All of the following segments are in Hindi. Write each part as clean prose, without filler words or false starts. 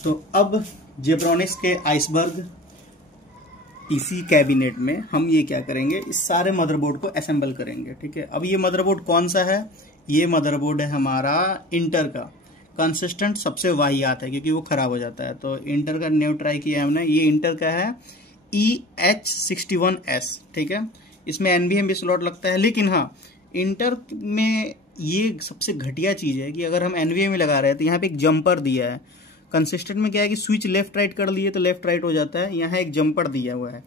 तो अब जेब्रॉनिक्स के आइसबर्ग पीसी कैबिनेट में हम ये क्या करेंगे, इस सारे मदरबोर्ड को असेंबल करेंगे। ठीक है, अब ये मदरबोर्ड कौन सा है? ये मदरबोर्ड है हमारा इंटर का। कंसिस्टेंट सबसे वाहियात है क्योंकि वो खराब हो जाता है, तो इंटर का न्यू ट्राई किया हमने। ये इंटर का है EH61S। ठीक है, इसमें NVMe भी स्लॉट लगता है, लेकिन हाँ इंटर में ये सबसे घटिया चीज है कि अगर हम NVMe लगा रहे हैं तो यहाँ पे एक जंपर दिया है। कंसिस्टेंट में क्या है कि स्विच लेफ्ट राइट कर लिए तो लेफ्ट राइट हो जाता है, यहाँ एक जंपर दिया हुआ है।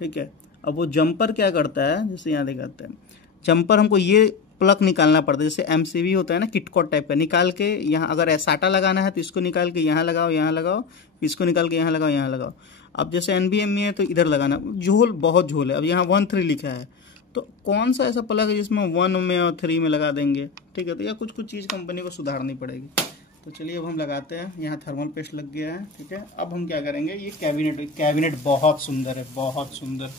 ठीक है, अब वो जंपर क्या करता है, जैसे यहाँ दिखाते हैं, जंपर हमको ये प्लग निकालना पड़ता है, जैसे MCB होता है ना किटकॉट टाइप का, निकाल के यहाँ अगर साटा लगाना है तो इसको निकाल के यहाँ लगाओ, यहाँ लगाओ, इसको निकाल के यहाँ लगाओ, यहाँ लगाओ। अब जैसे NVMe है तो इधर लगाना, झोल बहुत झोल है। अब यहाँ 1-3 लिखा है, तो कौन सा ऐसा प्लग है जिसमें 1 में और 3 में लगा देंगे? ठीक है, तो यह कुछ चीज़ कंपनी को सुधारनी पड़ेगी। तो चलिए अब हम लगाते हैं। यहाँ थर्मल पेस्ट लग गया है। ठीक है, अब हम क्या करेंगे, ये कैबिनेट बहुत सुंदर है, बहुत सुंदर।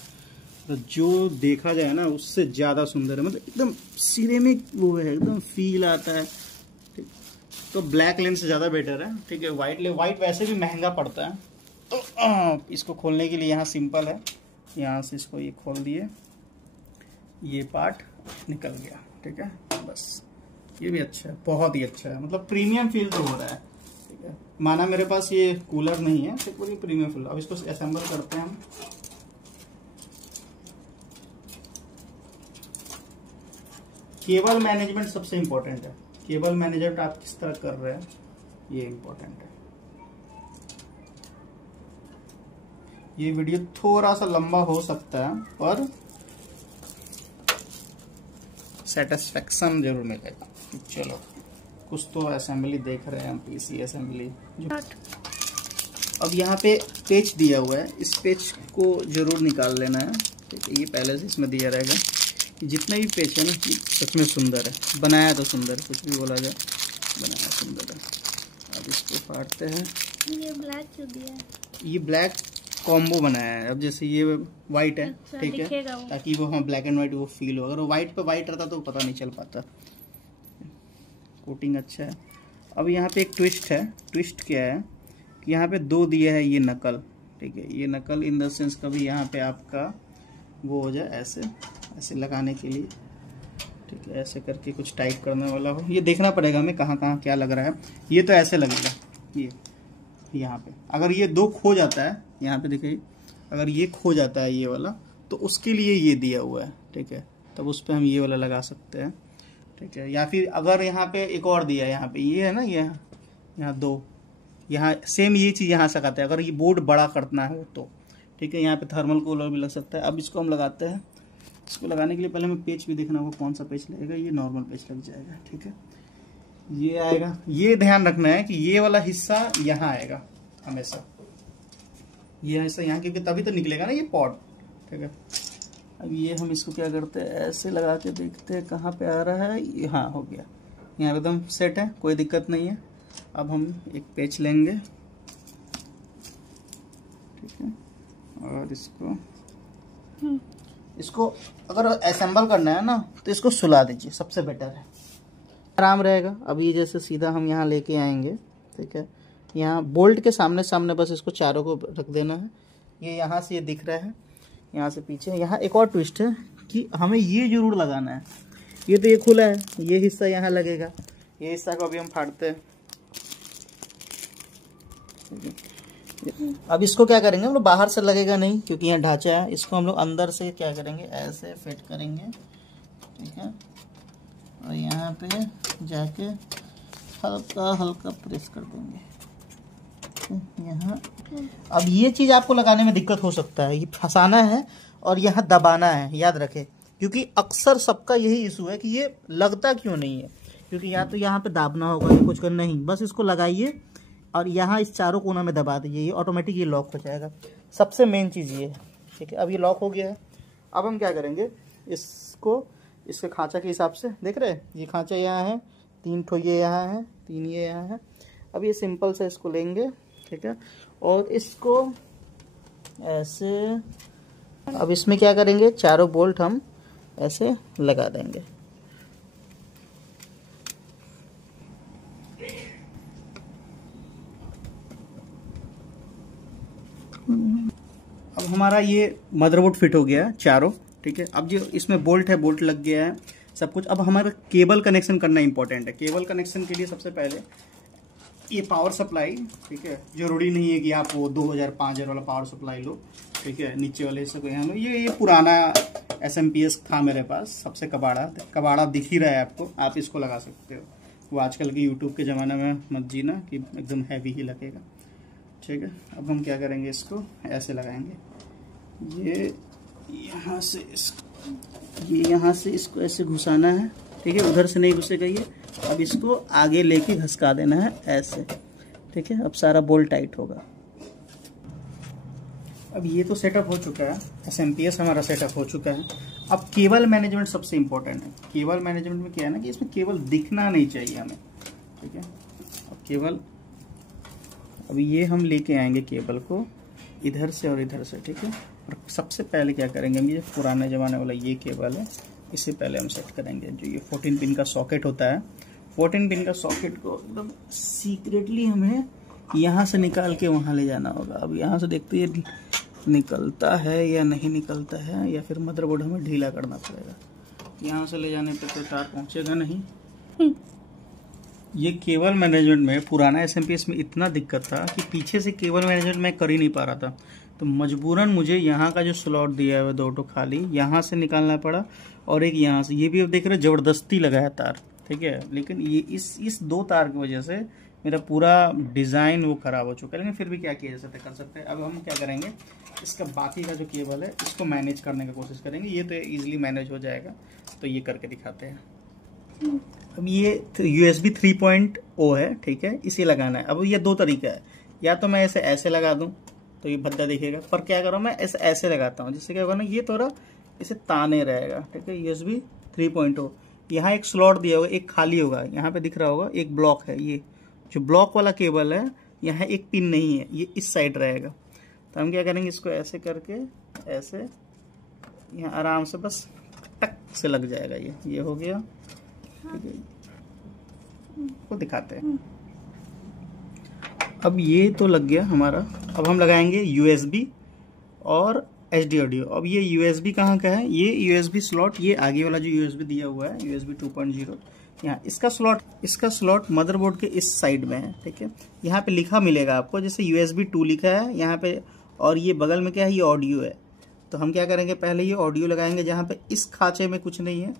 तो जो देखा जाए ना उससे ज़्यादा सुंदर है, मतलब एकदम सिरेमिक वो है, एकदम फील आता है। ठीक, तो ब्लैक लेंस से ज़्यादा बेटर है। ठीक है, वाइट वैसे भी महंगा पड़ता है। तो इसको खोलने के लिए यहाँ सिंपल है, यहाँ से इसको ये खोल दिए, ये पार्ट निकल गया। ठीक है, बस ये भी अच्छा है, बहुत ही अच्छा है, मतलब प्रीमियम फील तो हो रहा है। ठीक है, माना मेरे पास ये कूलर नहीं है तो पूरी प्रीमियम फील। अब इसको असेंबल करते हैं हम। केबल मैनेजमेंट सबसे इंपॉर्टेंट है। केबल मैनेजमेंट आप किस तरह कर रहे हैं ये इंपॉर्टेंट है। ये वीडियो थोड़ा सा लंबा हो सकता है पर सेटिस्फेक्शन जरूर मिलेगा। चलो, कुछ तो असेंबली देख रहे हैं हम, पीसी असेंबली। अब यहाँ पे पेच दिया हुआ है, इस पेच को जरूर निकाल लेना है। ठीक है, ये पहले से इसमें दिया रहेगा। जितने भी पेच है ना सच में सुंदर है, बनाया तो सुंदर, कुछ भी बोला जाए, बनाया सुंदर है। अब इसको फाड़ते हैं। ये ब्लैक क्यों दिया है? ये ब्लैक कॉम्बो बनाया है। अब जैसे ये वाइट है, ठीक है, ताकि वो हाँ ब्लैक एंड वाइट वो फील हो। अगर वो वाइट पे वाइट रहता तो पता नहीं चल पाता। कोटिंग अच्छा है। अब यहाँ पे एक ट्विस्ट है। ट्विस्ट क्या है कि यहाँ पे 2 दिया है ये नकल। ठीक है, ये नकल इन द सेंस कभी यहाँ पे आपका वो हो जाए, ऐसे ऐसे लगाने के लिए। ठीक है, ऐसे करके कुछ टाइप करने वाला हो, ये देखना पड़ेगा हमें कहाँ कहाँ क्या लग रहा है। ये तो ऐसे लगेगा, ये यहाँ पे अगर ये 2 खो जाता है, यहाँ पे देखिए, अगर ये खो जाता है ये वाला, तो उसके लिए ये दिया हुआ है। ठीक है, तब उस पर हम ये वाला लगा सकते हैं। ठीक है, या फिर अगर यहाँ पे एक और दिया है, यहाँ पे ये है ना, ये यहाँ 2, यहाँ सेम ये चीज़ यहाँ से लगाते हैं अगर ये बोर्ड बड़ा करना है तो। ठीक है, यहाँ पे थर्मल कूलर भी लग सकता है। अब इसको हम लगाते हैं। इसको लगाने के लिए पहले हमें पेच भी देखना होगा, कौन सा पेच लगेगा। ये नॉर्मल पेच लग जाएगा। ठीक है, ये आएगा। ये ध्यान रखना है कि ये वाला हिस्सा यहाँ आएगा हमेशा, ये हिस्सा यहाँ, क्योंकि तभी तो निकलेगा ना ये पॉड। ठीक है, अब ये हम इसको क्या करते हैं, ऐसे लगा के देखते हैं कहाँ पे आ रहा है। ये हाँ हो गया, यहाँ एकदम सेट है, कोई दिक्कत नहीं है। अब हम एक पेच लेंगे। ठीक है, और इसको अगर असेंबल करना है ना तो इसको सुला दीजिए, सबसे बेटर है, आराम रहेगा। अब ये जैसे सीधा हम यहाँ लेके आएंगे। ठीक है, यहाँ बोल्ट के सामने सामने बस इसको चारों को रख देना है। ये यहाँ से ये दिख रहा है, यहाँ से पीछे। यहाँ एक और ट्विस्ट है कि हमें ये जरूर लगाना है। ये तो ये खुला है, ये हिस्सा यहाँ लगेगा। ये हिस्सा को अभी हम फाड़ते हैं। अब इसको क्या करेंगे हम लोग, बाहर से लगेगा नहीं क्योंकि यहाँ ढांचा है। इसको हम लोग अंदर से क्या करेंगे, ऐसे फिट करेंगे। ठीक है, और यहाँ पे जाके हल्का हल्का प्रेस कर देंगे यहाँ। अब ये चीज़ आपको लगाने में दिक्कत हो सकता है, ये फंसाना है और यहाँ दबाना है, याद रखें, क्योंकि अक्सर सबका यही इशू है कि ये लगता क्यों नहीं है, क्योंकि या तो यहाँ पे दाबना होगा या कुछ करना, नहीं, बस इसको लगाइए और यहाँ इस चारों कोना में दबा दीजिए, ये ऑटोमेटिक ये लॉक हो जाएगा। सबसे मेन चीज़ ये है। ठीक है, अब ये लॉक हो गया है। अब हम क्या करेंगे, इसको इसके खांचा के हिसाब से देख रहे हैं, ये खांचा यहाँ है, 3 ठो ये यहाँ है, 3 ये यहाँ है। अब ये सिंपल से इसको लेंगे। ठीक है, और इसको ऐसे, अब इसमें क्या करेंगे, चारों बोल्ट हम ऐसे लगा देंगे। अब हमारा ये मदरबोर्ड फिट हो गया चारों, ठीक है। अब जो इसमें बोल्ट है, बोल्ट लग गया है सब कुछ। अब हमारा केबल कनेक्शन करना इंपॉर्टेंट है। केबल कनेक्शन के लिए सबसे पहले ये पावर सप्लाई, ठीक है, जरूरी नहीं है कि आप वो 2000-5000 वाला पावर सप्लाई लो, ठीक है। नीचे वाले हिस्से को यहाँ लो। ये पुराना SMPS था मेरे पास, सबसे कबाड़ा दिख ही रहा है आपको, आप इसको लगा सकते हो। वो आजकल के यूट्यूब के ज़माने में मत जीना कि एकदम हैवी ही लगेगा, ठीक है। अब हम क्या करेंगे, इसको ऐसे लगाएंगे। ये यहाँ से इसको ऐसे घुसाना है, ठीक है। उधर से नहीं घुसेगा ये। अब इसको आगे लेके घसका देना है ऐसे, ठीक है। अब सारा बोल्ट टाइट होगा। अब ये तो सेटअप हो चुका है, SMPS हमारा सेटअप हो चुका है। अब केबल मैनेजमेंट सबसे इम्पोर्टेंट है। केबल मैनेजमेंट में क्या है ना कि इसमें केबल दिखना नहीं चाहिए हमें, ठीक है। अब केबल, अब ये हम लेके आएंगे केबल को इधर से और इधर से, ठीक है। और सबसे पहले क्या करेंगे हम, ये पुराने ज़माने वाला ये केबल है, इससे पहले हम सेट करेंगे जो ये 14 पिन का सॉकेट होता है। 14 पिन का सॉकेट को एकदम सीक्रेटली हमें यहाँ से निकाल के वहाँ ले जाना होगा। अब यहाँ से देखते हैं निकलता है या नहीं निकलता है, या फिर मदरबोर्ड हमें ढीला करना पड़ेगा। यहाँ से ले जाने पर तो तार पहुँचेगा नहीं। ये केबल मैनेजमेंट में पुराना SMPS में इतना दिक्कत था कि पीछे से केबल मैनेजमेंट मैं कर ही नहीं पा रहा था, तो मजबूरन मुझे यहाँ का जो स्लॉट दिया है 2 खाली, यहाँ से निकालना पड़ा और एक यहाँ से। ये भी अब देख रहे ज़बरदस्ती लगा है तार, ठीक है। लेकिन ये इस 2 तार की वजह से मेरा पूरा डिज़ाइन वो ख़राब हो चुका है। लेकिन फिर भी क्या किया जा सकता है, कर सकते हैं। अब हम क्या करेंगे, इसका बाकी का जो केबल है इसको मैनेज करने की कोशिश करेंगे। ये तो ईजिली मैनेज हो जाएगा, तो ये करके दिखाते हैं। अब ये USB 3.0 है, ठीक है, इसे लगाना है। अब ये 2 तरीका है, या तो मैं ऐसे लगा दूं तो ये भद्दा दिखेगा, पर क्या करूँ मैं ऐसे लगाता हूँ, जिससे क्या होगा ना ये थोड़ा इसे ताने रहेगा, ठीक है। USB 3.0, यहाँ एक स्लॉट दिया होगा, एक खाली होगा, यहाँ पे दिख रहा होगा एक ब्लॉक है। ये जो ब्लॉक वाला केबल है, यहाँ एक पिन नहीं है, ये इस साइड रहेगा। तो हम क्या करेंगे, इसको ऐसे करके ऐसे यहाँ आराम से बस टक से लग जाएगा। ये हो गया, ठीक है। को दिखाते हैं। अब ये तो लग गया हमारा। अब हम लगाएंगे USB और HD ऑडियो। अब ये USB कहाँ का है, ये USB स्लॉट, ये आगे वाला जो USB दिया हुआ है USB 2.0, यहाँ इसका स्लॉट मदरबोर्ड के इस साइड में है, ठीक है। यहाँ पे लिखा मिलेगा आपको, जैसे USB 2 लिखा है यहाँ पे, और ये बगल में क्या है, ये ऑडियो है। तो हम क्या करेंगे, पहले ये ऑडियो लगाएंगे जहाँ पे इस खांचे में कुछ नहीं है,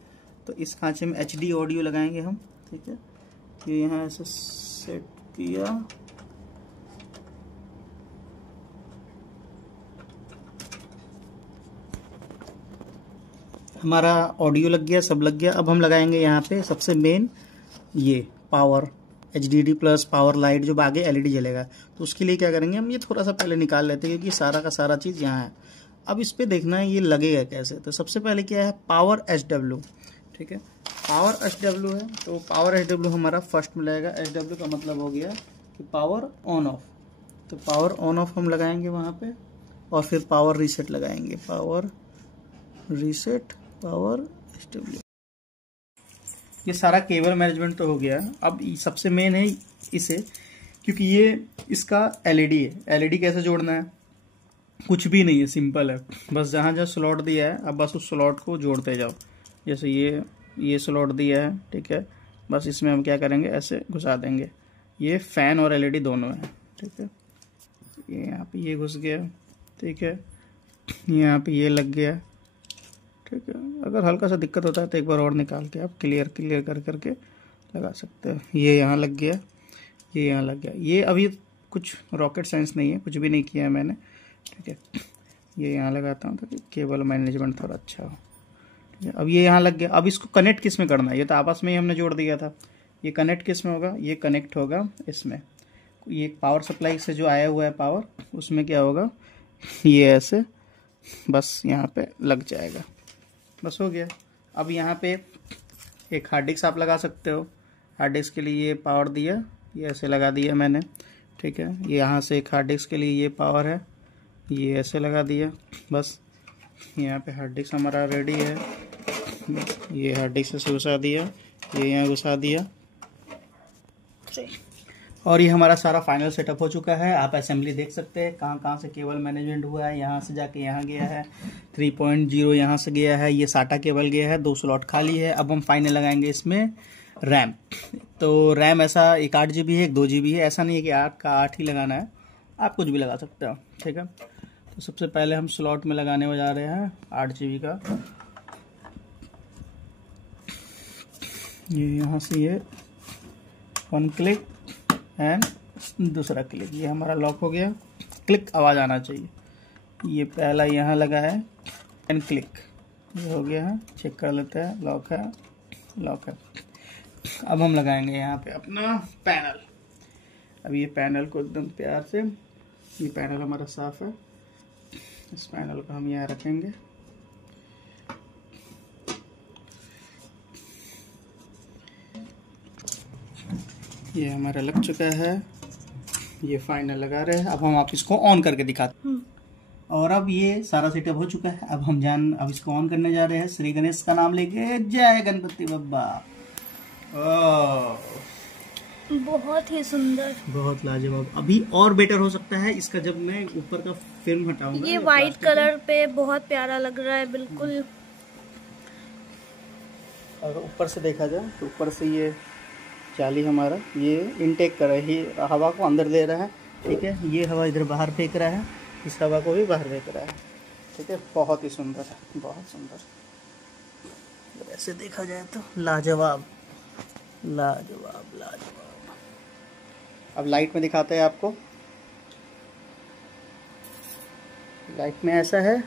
तो इस खांचे में HD ऑडियो लगाएंगे हम, ठीक है। ये यहाँ ऐसे सेट किया, हमारा ऑडियो लग गया, सब लग गया। अब हम लगाएंगे यहाँ पे सबसे मेन ये power HDD plus power light, जो आगे LED जलेगा। तो उसके लिए क्या करेंगे, हम ये थोड़ा सा पहले निकाल लेते हैं, क्योंकि सारा का सारा चीज़ यहाँ है। अब इस पर देखना है ये लगेगा कैसे। तो सबसे पहले क्या है, पावर HW, ठीक है। पावर HW है, तो पावर HW हमारा फर्स्ट में लगेगा। HW का मतलब हो गया कि पावर ऑन ऑफ। तो पावर ऑन ऑफ हम लगाएंगे वहाँ पे, और फिर पावर रीसेट लगाएंगे, पावर रीसेट, पावर HW। ये सारा केबल मैनेजमेंट तो हो गया। अब सबसे मेन है इसे, क्योंकि ये इसका LED है। LED कैसे जोड़ना है, कुछ भी नहीं है, सिंपल है। बस जहाँ जहाँ स्लॉट दिया है, अब बस उस स्लॉट को जोड़ते जाओ। जैसे ये स्लॉट दिया है, ठीक है, बस इसमें हम क्या करेंगे, ऐसे घुसा देंगे। ये फैन और LED दोनों है, ठीक है। ये यहाँ पे ये घुस गया, ठीक है। यहाँ पे ये लग गया, ठीक है। अगर हल्का सा दिक्कत होता है तो एक बार और निकाल के आप क्लियर करके लगा सकते हैं। ये यहाँ लग गया, ये यहाँ लग गया। ये अभी कुछ रॉकेट साइंस नहीं है, कुछ भी नहीं किया है मैंने, ठीक है। ये यहाँ लगाता हूँ ताकि केबल मैनेजमेंट थोड़ा अच्छा हो, ठीक है। अब ये यहाँ लग गया। अब इसको कनेक्ट किस में करना है, ये तो आपस में ही हमने जोड़ दिया था। ये कनेक्ट किस में होगा, ये कनेक्ट होगा इसमें। ये पावर सप्लाई से जो आया हुआ है पावर, उसमें क्या होगा, ये ऐसे बस यहाँ पे लग जाएगा, बस हो गया। अब यहाँ पे एक हार्ड डिस्क आप लगा सकते हो। हार्ड डिस्क के लिए ये पावर दिया, ये ऐसे लगा दिया मैंने, ठीक है। ये यहाँ से एक हार्ड डिस्क के लिए ये पावर है, ये ऐसे लगा दिया, बस यहाँ पे हार्ड डिस्क हमारा रेडी है। ये हार्ड डिस्क से घुसा दिया, ये यहाँ घुसा दिया। और ये हमारा सारा फाइनल सेटअप हो चुका है। आप असेंबली देख सकते हैं कहाँ कहाँ से केबल मैनेजमेंट हुआ है। यहाँ से जाके यहाँ गया है, 3.0 यहाँ से गया है, ये साटा केबल गया है, 2 स्लॉट खाली है। अब हम फाइनल लगाएंगे इसमें रैम। तो रैम ऐसा एक 8 GB है, एक 2 GB है। ऐसा नहीं है कि 8 का 8 ही लगाना है, आप कुछ भी लगा सकते हो, ठीक है। तो सबसे पहले हम स्लॉट में लगाने जा रहे हैं 8 GB का। ये यहाँ से ये 1 क्लिक एंड दूसरा क्लिक, ये हमारा लॉक हो गया। क्लिक आवाज़ आना चाहिए। ये पहला यहाँ लगा है एंड क्लिक, ये हो गया है। चेक कर लेते हैं, लॉक है, लॉक है। अब हम लगाएंगे यहाँ पे अपना पैनल। अब ये पैनल को एकदम प्यार से, ये पैनल हमारा साफ है, इस पैनल को हम यहाँ रखेंगे। ये हमारा लग चुका है, ये फाइनल लगा रहे हैं। अब हम आप इसको ऑन करके दिखाते हैं। और अब ये सारा सेटअप हो चुका है। अब इसको ऑन करने जा रहे हैं। श्री गणेश का नाम लेके, जय गणपति बप्पा। बहुत ही सुंदर, बहुत लाजवाब। अभी और बेटर हो सकता है इसका जब मैं ऊपर का फिल्म हटाऊंगा। ये वाइट कलर पे बहुत प्यारा लग रहा है, बिल्कुल। अगर ऊपर से देखा जाए तो ऊपर से ये जाली हमारा ये इनटेक कर रहा है, ये हवा को अंदर दे रहा है, ठीक है। ये हवा इधर बाहर फेंक रहा है, इस हवा को भी बाहर फेंक रहा है, ठीक है। बहुत ही सुंदर है, बहुत सुंदर। ऐसे देखा जाए तो लाजवाब लाजवाब लाजवाब। अब लाइट में दिखाते हैं आपको। लाइट में ऐसा है,